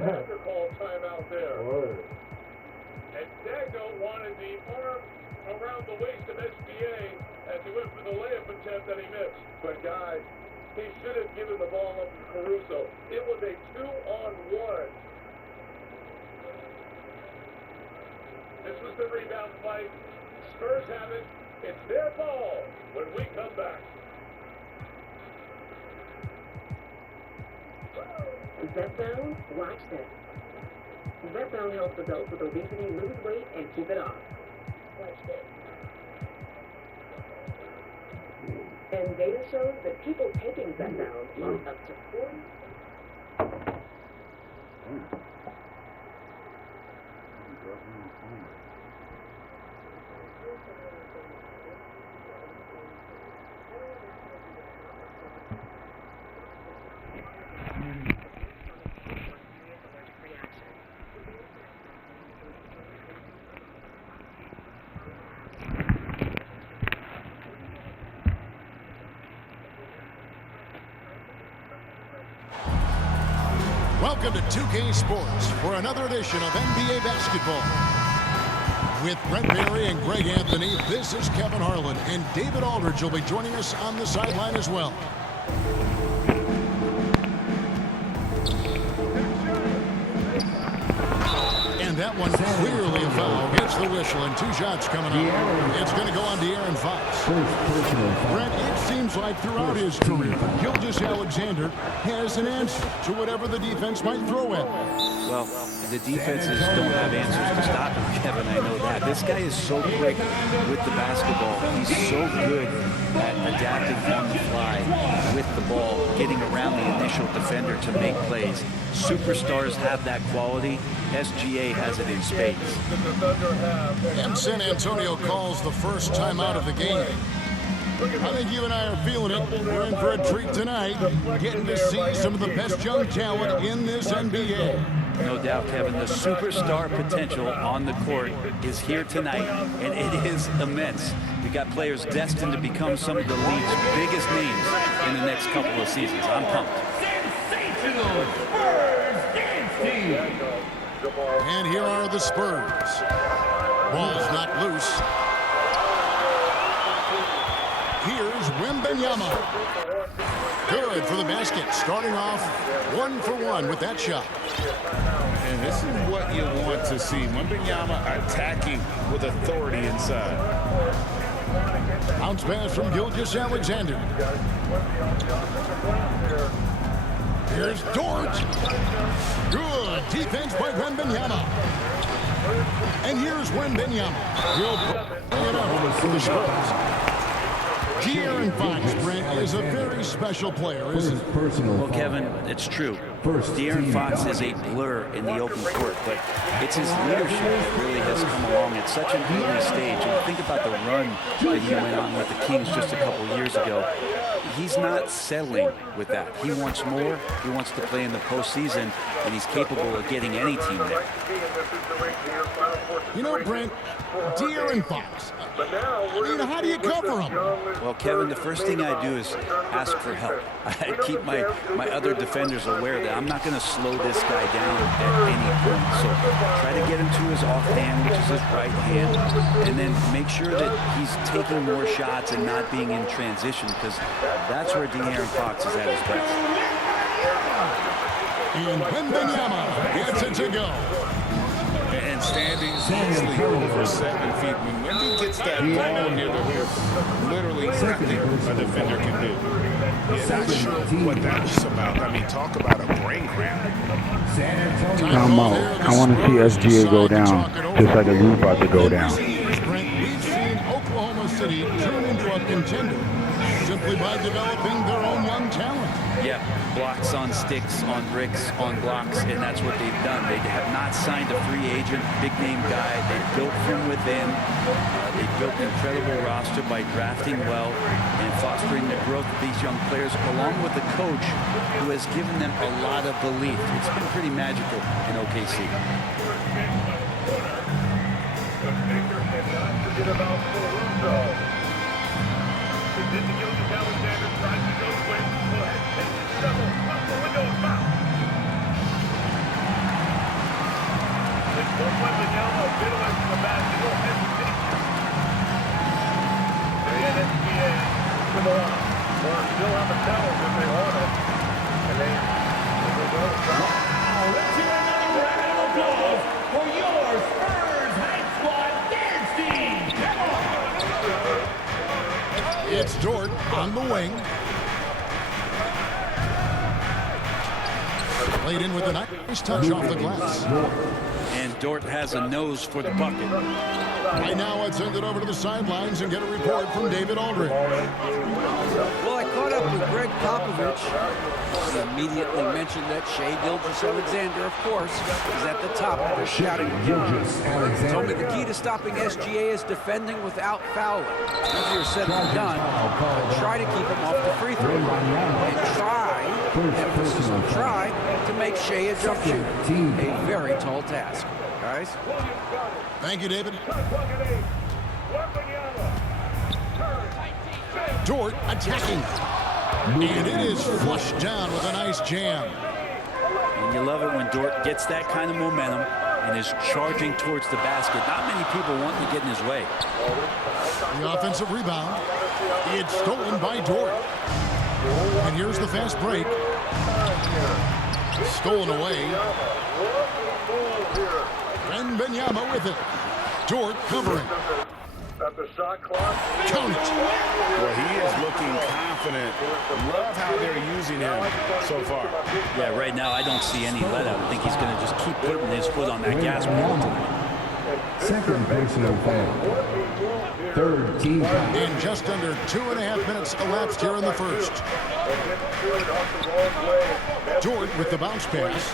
have to call timeout there. And Dago wanted the arm around the waist of SGA as he went for the layup attempt that he missed. But guys, he should have given the ball up to Caruso. It was a 2-on-1. This was the rebound fight. Spurs have it. It's their ball when we come back. ZepBound, watch this. ZepBound helps adults with obesity lose weight and keep it off. Watch this. And data shows that people taking ZepBound lost up to 40. Welcome to 2K Sports for another edition of NBA Basketball. With Brent Barry and Greg Anthony, this is Kevin Harlan, and David Aldridge will be joining us on the sideline as well. And that one clearly a foul. Gets the whistle, and 2 shots coming up. It's going to go on De'Aaron Fox. Brent, it seems like throughout his career, Gilgeous-Alexander has an answer to whatever the defense might throw at him. Well, the defenses don't have answers to stop him, Kevin. I know that. This guy is so quick with the basketball. He's so good at adapting on the fly with the ball, getting around the initial defender to make plays. Superstars have that quality. SGA has it in spades. And San Antonio calls the first timeout of the game. I think you and I are feeling it. We're in for a treat tonight, getting to see some of the best young talent in this NBA. No doubt, Kevin. The superstar potential on the court is here tonight, and it is immense. We got players destined to become some of the league's biggest names in the next couple of seasons. I'm pumped. Sensational Spurs dancing. And here are the Spurs. Ball's knocked loose. Here's Wembanyama. Good for the basket. Starting off 1 for 1 with that shot. And this is what you want to see. Wembanyama attacking with authority inside. Bounce pass from Gilgeous-Alexander. Here's Dort. Good defense by Wembanyama. And here's Wembanyama. He'll bring it up for the Spurs. De'Aaron Fox, Brent, is a very special player, isn't he? Well, Kevin, it's true. De'Aaron Fox is a blur in the open court, but it's his leadership that really has come along at such an early stage. And think about the run that he went on with the Kings just a couple years ago. He's not settling with that. He wants more. He wants to play in the postseason, and he's capable of getting any team there. You know, Brent, De'Aaron Fox, I mean, how do you cover him? Well, Kevin, the first thing I do is ask for help. I keep my other defenders aware that I'm not going to slow this guy down at any point. So try to get him to his offhand, which is his right hand, and then make sure that he's taking more shots and not being in transition, because that's where De'Aaron Fox is at his best. And Wembanyama gets it to go. And standing easily over 7 feet. When Wemby gets that ball near the hoop, literally nothing a defender can do. Yeah, not sure what that's about. I mean, talk about a brain cramp. Time out. I want to see SGA go down, just like Lou about to go down. We've seen Oklahoma City turn into a contender simply by developing their own young talent. Yeah, blocks on sticks, on bricks, on blocks, and that's what they've done. They have not signed a free agent, big-name guy. They built from within. They built an incredible roster by drafting well and fostering the growth of these young players, along with a coach who has given them a lot of belief. It's been pretty magical in OKC. Wembanyama a bit away from the basket. No hesitation. And SGA to the line. Well, still have a challenge if they want it. And they go. Wow, let's hear another round of applause for your Spurs Hype Squad dance team. Come on. It's Dort on the wing. Played in with a nice touch off the glass. And Dort has a nose for the bucket. Right now, I'd send it over to the sidelines and get a report from David Aldridge. Well, I caught up with Greg Popovich. He immediately mentioned that Shai Gilgeous-Alexander, of course, is at the top of the shouting. He told me the key to stopping SGA is defending without fouling. Easier said than done. Try to keep him off the free throw line. And try, emphasis on try, to make Shai a jump shooter. A very tall task. Guys? Thank you, David. Dort attacking. And it is flushed down with a nice jam. And you love it when Dort gets that kind of momentum and is charging towards the basket. Not many people wanting to get in his way. The offensive rebound. It's stolen by Dort. And here's the fast break. Stolen away. Wembanyama with it. Dort covering. At the shot clock. Count it. Well, he is looking confident. Love how they're using him so far. Yeah, right now I don't see any let up. I think he's going to just keep putting his foot on that gas pedal tonight. Second personal foul. Third team foul. In just under 2.5 minutes elapsed here in the first. Dort with the bounce pass.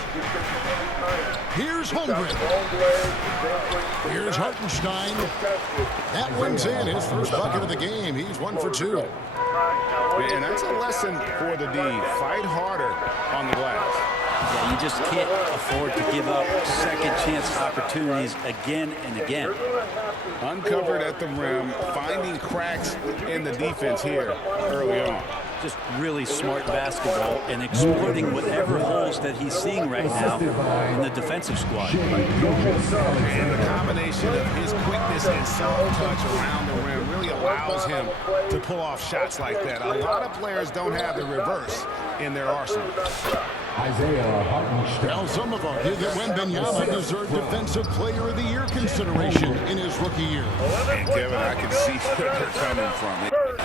Here's Holmgren. Here's Hartenstein. That one's in. His first bucket of the game. He's 1 for 2. And that's a lesson for the D. Fight harder on the glass. Yeah, you just can't afford to give up second chance opportunities again and again. Uncovered at the rim, finding cracks in the defense here early on. Just really smart basketball and exploiting whatever holes that he's seeing right now in the defensive squad. And the combination of his quickness and soft touch around the rim really allows him to pull off shots like that. A lot of players don't have the reverse in their arsenal. Isaiah Hartenstein. Now, some have argued that Wembanyama deserved Defensive Player of the Year consideration in his rookie year. And Kevin, I can see where they're coming from.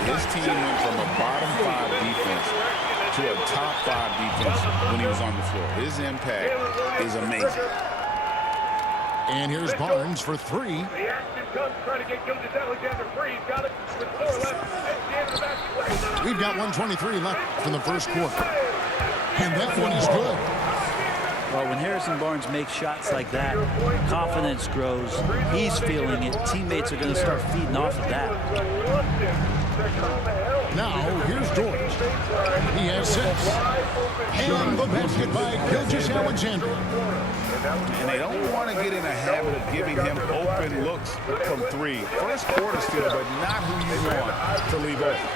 His team went from a bottom 5 defense to a top 5 defense when he was on the floor. His impact is amazing. And here's Barnes for 3. The action comes trying to get Gilgeous-Alexander free. He's got it with 4 left. SGA to the basket. We've got 1:23 left from the first quarter. And that one is good. Well, when Harrison Barnes makes shots like that, confidence grows. He's feeling it. Teammates are going to start feeding off of that. Now, here's Dort. He has 6. And the basket by Gilgeous-Alexander. And they don't want to get in a habit of giving him open looks from 3. First quarter still, but not who you want to leave open.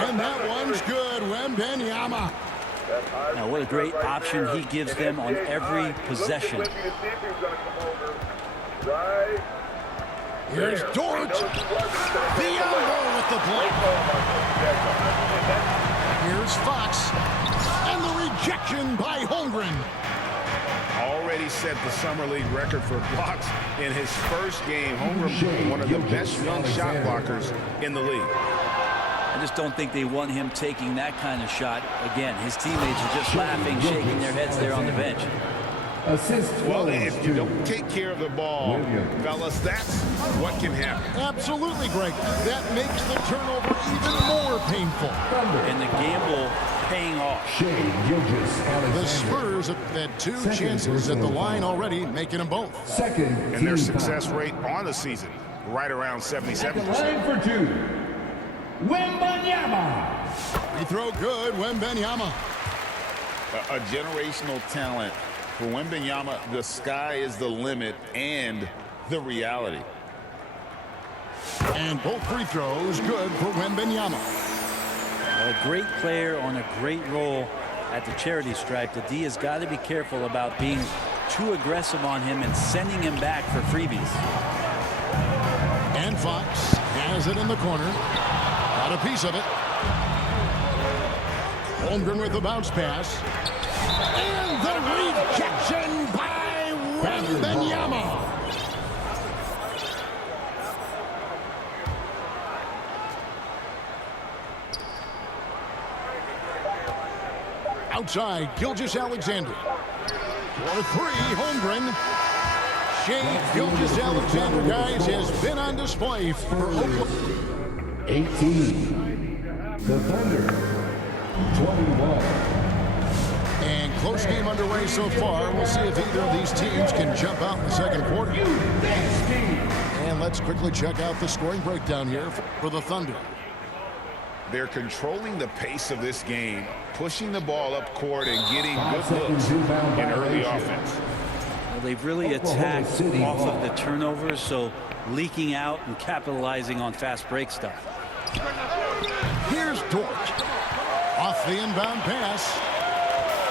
And that one's good. Wembanyama. Now, what a great option he gives them on every possession. Here's Dort. The elbow with the block. Here's Fox. And the rejection by Holmgren. Already set the Summer League record for blocks in his first game. Holmgren, one of the best young shot blockers in the league. I just don't think they want him taking that kind of shot. Again, his teammates are just laughing, shaking their heads there on the bench. Assist. Well, if you don't take care of the ball, fellas, that's what can happen. Absolutely, Greg. That makes the turnover even more painful. And the gamble paying off. The Spurs have had 2 chances at the line already, making them both. Second. And their success rate on the season, right around 77%. Line for 2. Wembanyama. Free throw good, Wembanyama. A generational talent. For Wembanyama, the sky is the limit and the reality. And both free throws good for Wembanyama. A great player on a great role at the charity stripe. The D has got to be careful about being too aggressive on him and sending him back for freebies. And Fox has it in the corner. Got a piece of it. Holmgren with the bounce pass. And the rejection by Wembanyama. Outside, Gilgeous-Alexander. For three, Holmgren. Shea Gilgeous-Alexander, guys, has been on display for Oklahoma. 18. The Thunder. 21. And close game underway so far. We'll see if either of these teams can jump out in the second quarter. And let's quickly check out the scoring breakdown here for the Thunder. They're controlling the pace of this game, pushing the ball up court and getting good looks in early offense. Well, they've really attacked off of the turnovers, so leaking out and capitalizing on fast break stuff. Here's Dort. Off the inbound pass.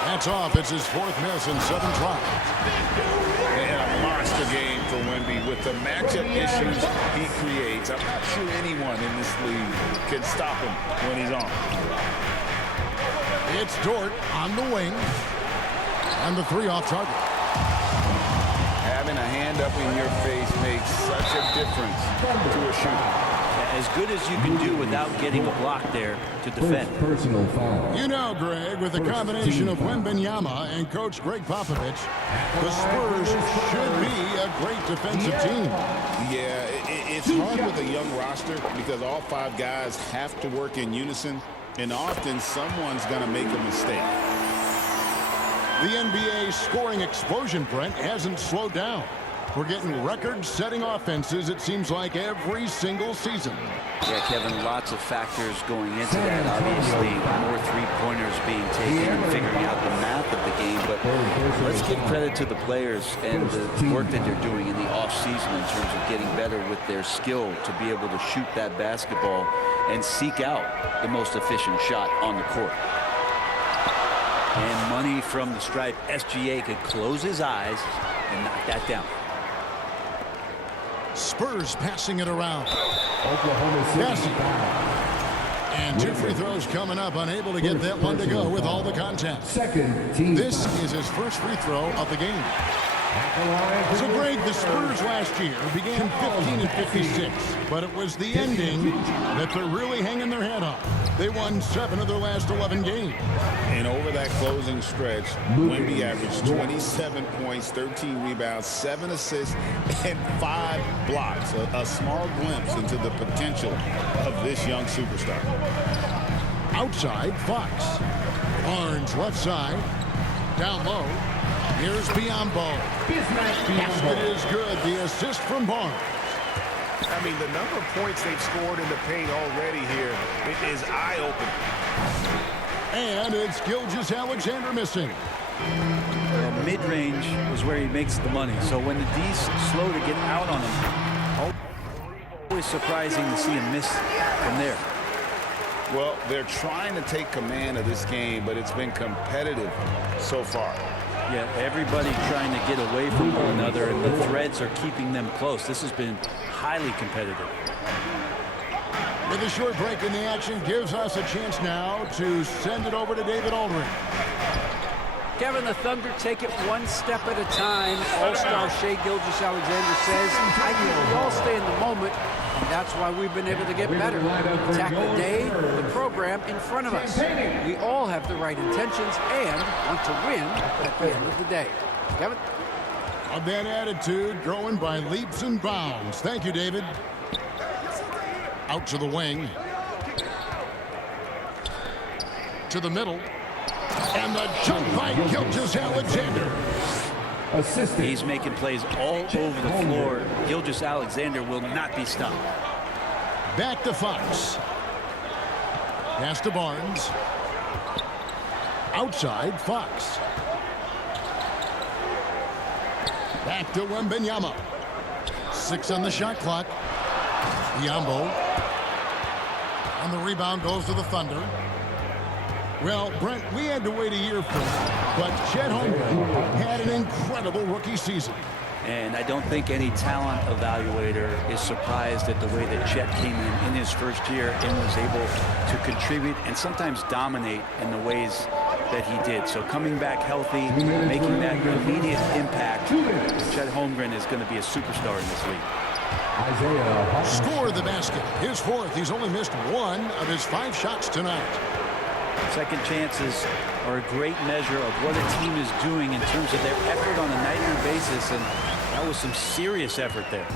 That's off. It's his fourth miss in 7 tries. And a monster game for Wemby with the matchup issues he creates. I'm not sure anyone in this league can stop him when he's on. It's Dort on the wing. And the 3 off target. Having a hand up in your face makes such a difference to a shooter. As good as you can do without getting a block there to defend. Personal foul. You know, Greg, with the combination of Wembanyama and Coach Greg Popovich, the Spurs should be a great defensive team. Yeah, it's hard with a young roster because all 5 guys have to work in unison, and often someone's going to make a mistake. The NBA scoring explosion, Brent, hasn't slowed down. We're getting record-setting offenses, it seems like, every single season. Yeah, Kevin, lots of factors going into that. Obviously, more three-pointers being taken and figuring out the math of the game. But let's give credit to the players and the work that they're doing in the off-season in terms of getting better with their skill to be able to shoot that basketball and seek out the most efficient shot on the court. And money from the stripe. SGA could close his eyes and knock that down. Spurs passing it around. Oklahoma City. And 2 free throws coming up. Unable to get that one to go with all the contact. Second team. This is his first free throw of the game. So, Greg, the Spurs last year began 15 and 56, but it was the ending that they're really hanging their head on. They won 7 of their last 11 games. And over that closing stretch, Wemby averaged 27 points, 13 rebounds, 7 assists, and 5 blocks. A small glimpse into the potential of this young superstar. Outside, Fox. Barnes left side. Down low. Here's Biyombo. Basket is good. The assist from Barnes. I mean, the number of points they've scored in the paint already here, it is eye-opening. And it's Gilgeous-Alexander missing. Well, mid-range is where he makes the money. So when the D's slow to get out on him, always surprising to see him miss from there. Well, they're trying to take command of this game, but it's been competitive so far. Yeah, everybody trying to get away from one another, and the threads are keeping them close. This has been highly competitive. With a short break in the action, gives us a chance now to send it over to David Aldridge. Kevin, the Thunder take it one step at a time. All-star Shea Gilgeous-Alexander says, I think we all stay in the moment, and that's why we've been able to get better. Attack the day, the program in front of us. We all have the right intentions and want to win at the end of the day. Kevin? Of that attitude, growing by leaps and bounds. Thank you, David. Out to the wing. To the middle. And the jump by Gilgeous-Alexander. Assistant. He's making plays all over the floor. Gilgeous-Alexander will not be stopped. Back to Fox. Pass to Barnes. Outside, Fox. Back to Wembanyama. 6 on the shot clock. Biyombo. And the rebound goes to the Thunder. Well, Brent, we had to wait a year for it, but Chet Holmgren had an incredible rookie season. And I don't think any talent evaluator is surprised at the way that Chet came in his first year and was able to contribute and sometimes dominate in the ways that he did. So coming back healthy, making that immediate impact, Chet Holmgren is going to be a superstar in this league. Score the basket. His fourth. He's only missed 1 of his 5 shots tonight. Second chances are a great measure of what a team is doing in terms of their effort on a nightly basis, and that was some serious effort there.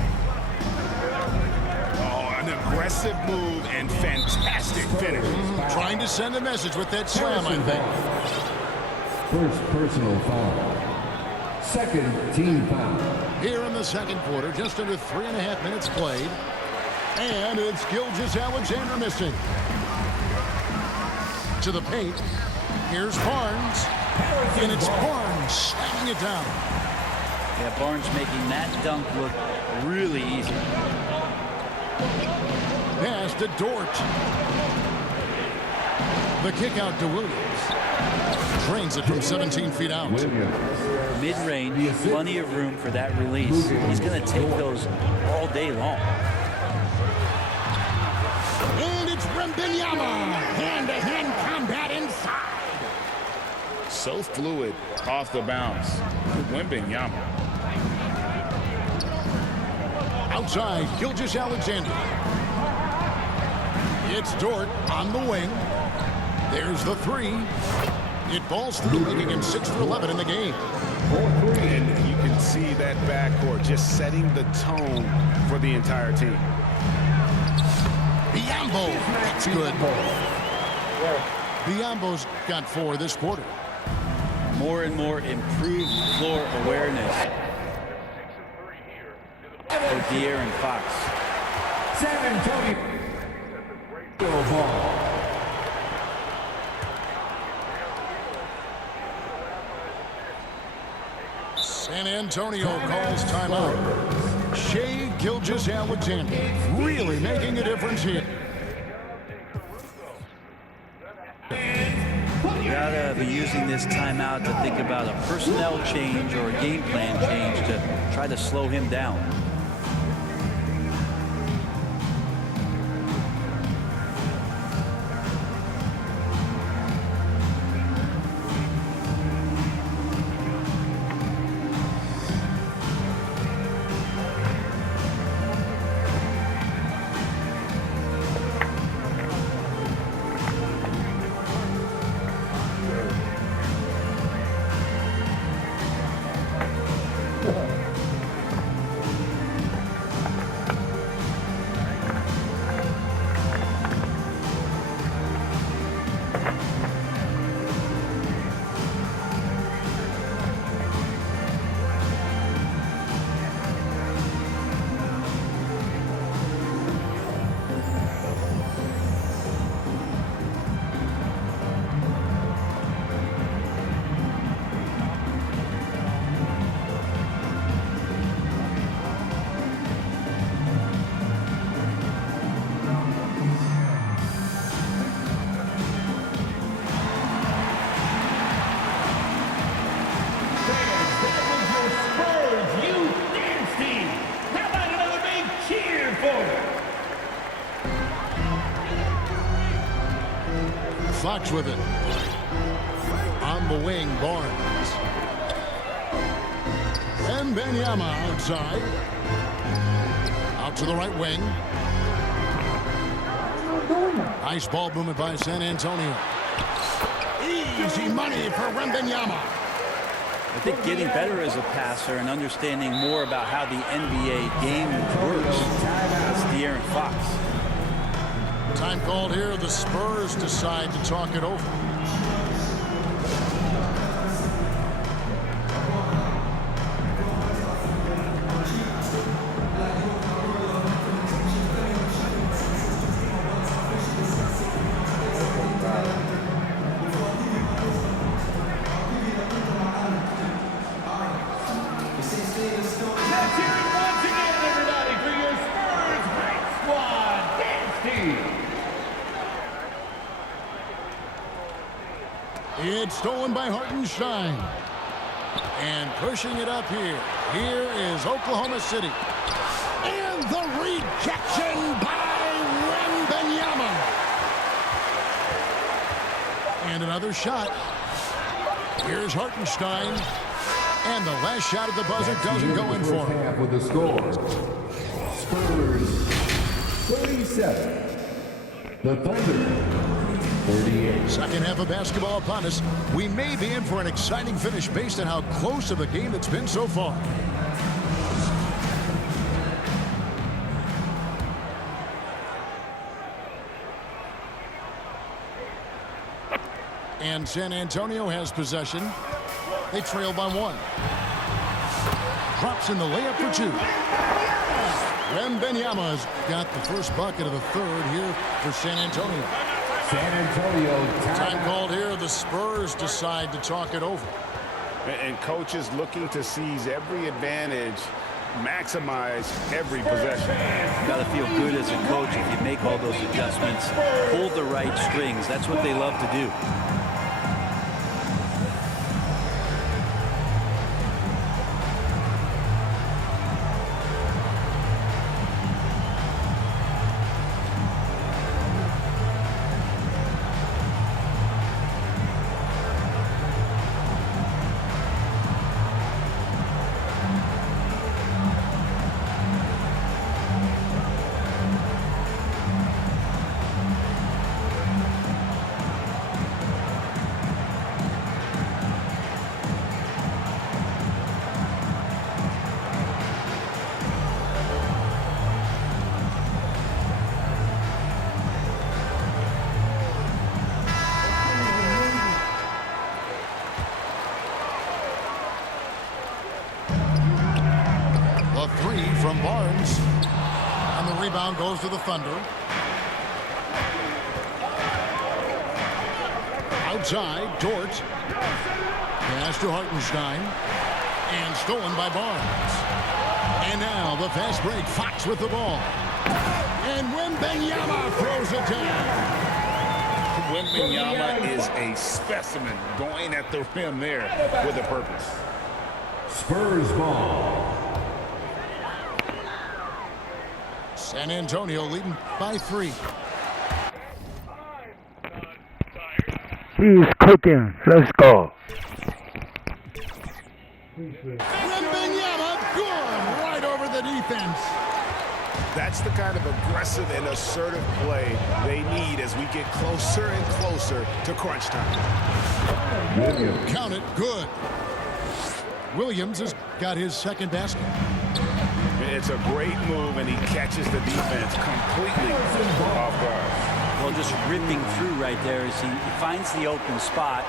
Oh, an aggressive move and fantastic finish. Trying to send a message with that slam, I think. First personal foul. Second team foul. Here in the second quarter, just under 3.5 minutes played. And it's Gilgeous-Alexander missing. To the paint. Here's Barnes. And it's Barnes slamming it down. Yeah, Barnes making that dunk look really easy. Pass to Dort. The kick out to Williams. Drains it from 17 feet out. Mid-range, plenty of room for that release. He's going to take those all day long. And it's Wembanyama. Hand-to-hand combat inside. So fluid off the bounce. Wembanyama. Outside, Gilgeous-Alexander. It's Dort on the wing. There's the 3. It falls through, making him 6 for 11 in the game. And you can see that backcourt just setting the tone for the entire team. Biyombo, that's good. Biyombo's got 4 this quarter. More and more improved floor awareness for De'Aaron Fox. San Antonio ball. San Antonio calls timeout. Shai Gilgeous-Alexander really making a difference here. You gotta be using this timeout to think about a personnel change or a game plan change to try to slow him down. Fox with it. On the wing, Barnes. Wembanyama outside. Out to the right wing. Nice ball movement by San Antonio. Easy money for Wembanyama. I think getting better as a passer and understanding more about how the NBA game works. It's De'Aaron Fox. Time called here. The Spurs decide to talk it over. It's stolen by Hartenstein. And pushing it up here. Here is Oklahoma City. And the rejection by Wembanyama. And another shot. Here's Hartenstein. And the last shot at the buzzer doesn't go in for him. With the score, Spurs 37, the Thunder 38. Second half of basketball upon us. We may be in for an exciting finish based on how close of a game it's been so far. And San Antonio has possession. They trail by 1. Drops in the layup for 2. Wembanyama's got the first bucket of the third here for San Antonio. San Antonio Time called here. The Spurs decide to talk it over. And coaches looking to seize every advantage, maximize every possession. Got to feel good as a coach if you make all those adjustments, pull the right strings. That's what they love to do. From Barnes. And the rebound goes to the Thunder. Outside, Dort. Pass to Hartenstein. And stolen by Barnes. And now the fast break. Fox with the ball. And Wembanyama throws it down. Wembanyama is a specimen going at the rim there with a purpose. Spurs ball. San Antonio leading by 3. He's cooking. Let's go. Wembanyama, good, right over the defense. That's the kind of aggressive and assertive play they need as we get closer and closer to crunch time. Count it, good. Williams has got his second basket. It's a great move, and he catches the defense completely off guard. Well, just ripping through right there as he finds the open spot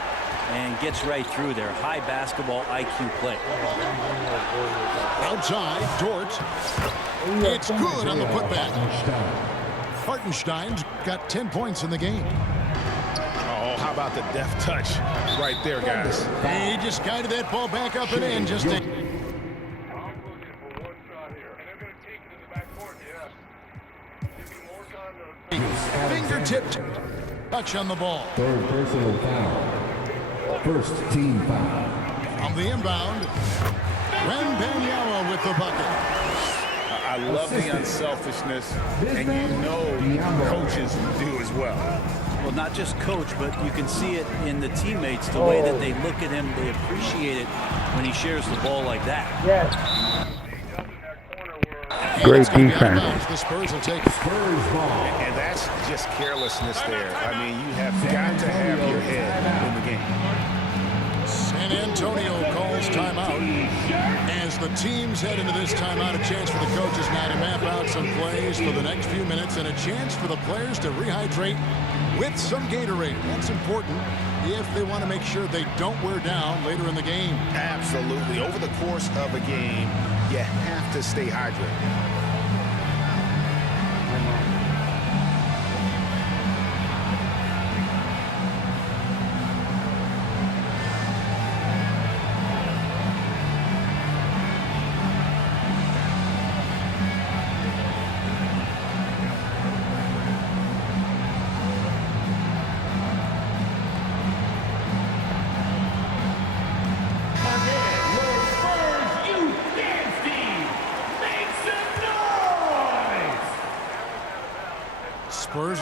and gets right through there. High basketball IQ play. Outside, Dort. It's good on the putback. Hartenstein's got 10 points in the game. Oh, how about the deft touch right there, guys? He just guided that ball back up and in. Just a fingertip touch on the ball. Third personal foul. First team foul. On the inbound, Wembanyama with the bucket. I love the unselfishness, and you know coaches do as well. Well, not just coach, but you can see it in the teammates, the way that they look at him. They appreciate it when he shares the ball like that. Great defense. The Spurs will take Spurs ball. And that's just carelessness there. I mean, you have got to have your head in the game. San Antonio calls timeout. As the teams head into this timeout, a chance for the coaches now to map out some plays for the next few minutes and a chance for the players to rehydrate with some Gatorade. That's important if they want to make sure they don't wear down later in the game. Absolutely. Over the course of a game, you have to stay hydrated.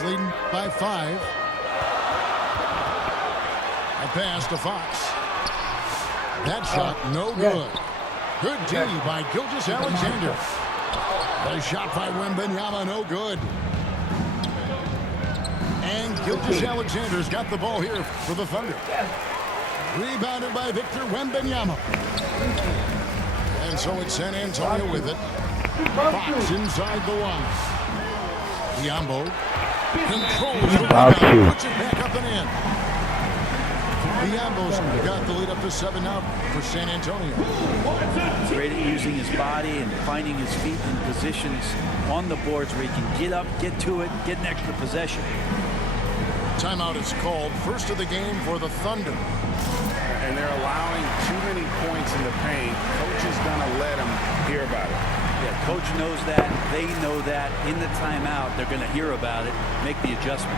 leading by 5. A pass to Fox. That shot, no good. Good D by Gilgeous-Alexander. The shot by Wembanyama, no good. And Gilgeous-Alexander's got the ball here for the Thunder. Rebounded by Victor Wembanyama. And so it's San Antonio with it. Fox inside the line. Biyombo controls the rebound, puts it back up and in. Biyombo's got the lead up to 7 now for San Antonio. Great at using his body and finding his feet in positions on the boards where he can get up, get to it, get an extra possession. Timeout is called. First of the game for the Thunder. And they're allowing too many points in the paint. Coach is going to let them hear about it. Yeah, coach knows that. They know that. In the timeout, they're going to hear about it, make the adjustment.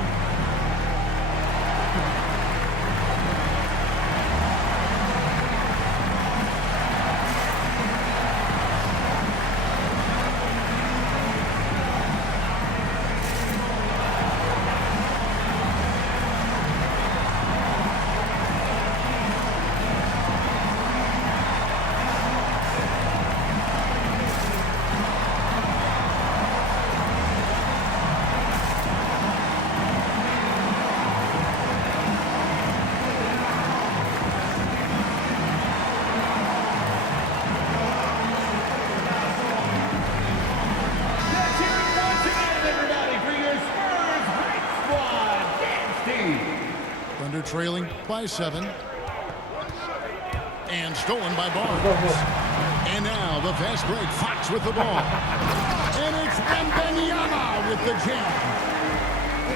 Trailing by 7. And stolen by Barnes. And now the fast break. Fox with the ball. And it's Wembanyama with the jam.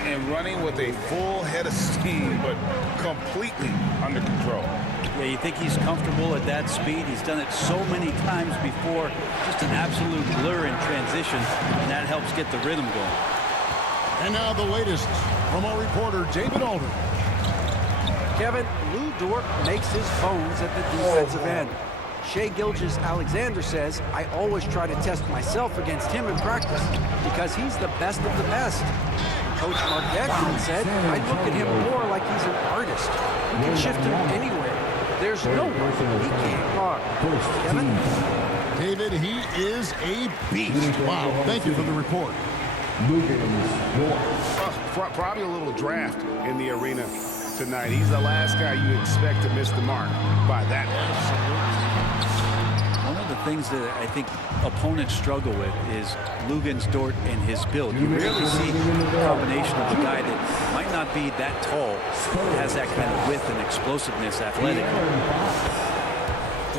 And running with a full head of steam, but completely under control. Yeah, you think he's comfortable at that speed. He's done it so many times before. Just an absolute blur in transition, and that helps get the rhythm going. And now the latest from our reporter, David Alder. Kevin, Lou Dort makes his bones at the defensive end. Shai Gilgeous-Alexander says, I always try to test myself against him in practice because he's the best of the best. Coach Mark Jackson said, I look at him more like he's an artist. We can shift him anywhere. There's no one he can't guard. Kevin? David, he is a beast. Wow, thank you for the report. Probably a little draft in the arena tonight. He's the last guy you expect to miss the mark by that much. One of the things that I think opponents struggle with is Luguentz Dort and his build. You rarely see a combination of a guy that might not be that tall, has that kind of width and explosiveness athletically.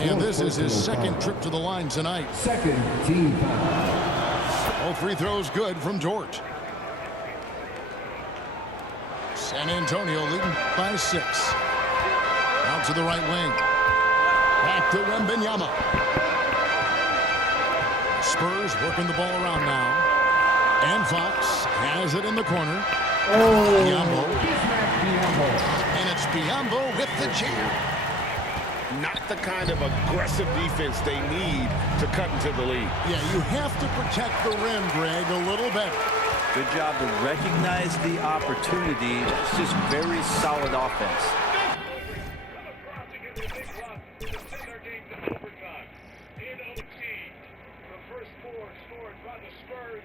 And this is his second trip to the line tonight. Second team. All free throws good from George. San Antonio leading by 6. Out to the right wing. Back to Wembanyama. Spurs working the ball around now. And Fox has it in the corner. Biyombo. And it's Biyombo with the jam. Not the kind of aggressive defense they need to cut into the lead. Yeah, you have to protect the rim, Greg, a little better. Good job to recognize the opportunity. It's just very solid offense. In OT, the first 4 scored by the Spurs.